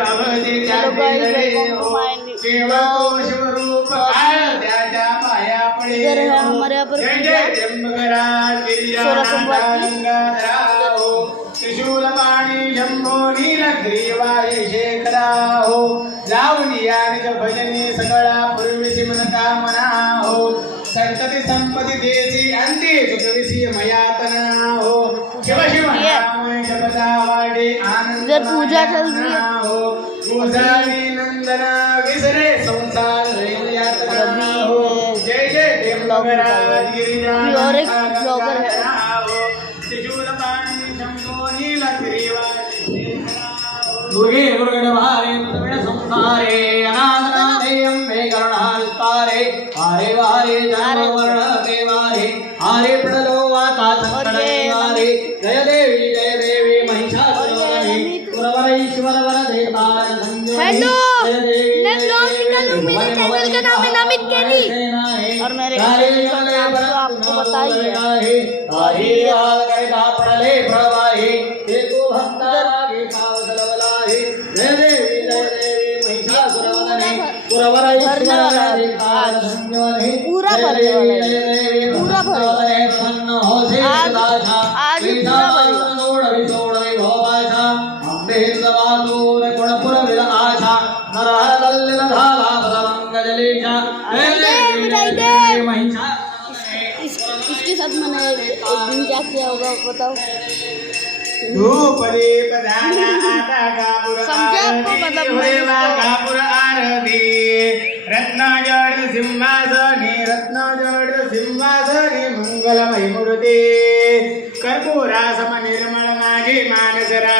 अवधी त्याचे जडे हो केवळ तो शिवरूप काळ त्याच्या पाया पडे जय जय त्र्यंबकराज गिरिजानाथा गंगाधरा हो त्रिशूल पाणी शंभो नीलग्रीवाय शेखरा हो लावून या निज भजनी सगळा पूर्वीसी मनता मना हो संतती संपत्ती देसी अंती सुखविसी मयातना हो शिव शिव नाम जपता वाडे आनंद पूजा चल रही है हो गोसावी नंदना विसरे संसार यातना हो जय जय त्र्यंबकराज गिरिजानाथा गंगाधरा हो त्रिशूल पाणी शंभो नीलग्रीवाय शेखरा हो दुर्गे दुर्गणभारे मुदविण संसारे अनाथनाथेयं मे करुणाविस्तारे हारे वारे जन्मवर्ण देवारे हारे प्रलो वाता संकटनिवारे जय देवी महिषासुरमर्दिनी पुरवरेश्वर वरदेवता हेलो मैं ब्लॉग निकालूं मेरे चैनल का नाम है नमित केली और मेरे चैनल का नाम तो आपको बताइए हरि हाल करता पड़ले प्रवाही एको भक्तारागे पावसलवलाही जय देवी महिषासुरमर्दिनी पुरवरेश्वर वरदेवता संजोनि पूरा भरने वाला है पूरा भरने वाला है प्रसन्न हो से सदाशा आज पूरा भरने इसके साथ मैंने एक दिन क्या किया होगा बताओ धूप दीप दाना आटा कापुर समझे आपको मतलब होएवा कापुर आरती रत्नाजड सिंहासनी मंगलमय मूर्ती कर्पूरा सम निर्मळ मागे मानसरा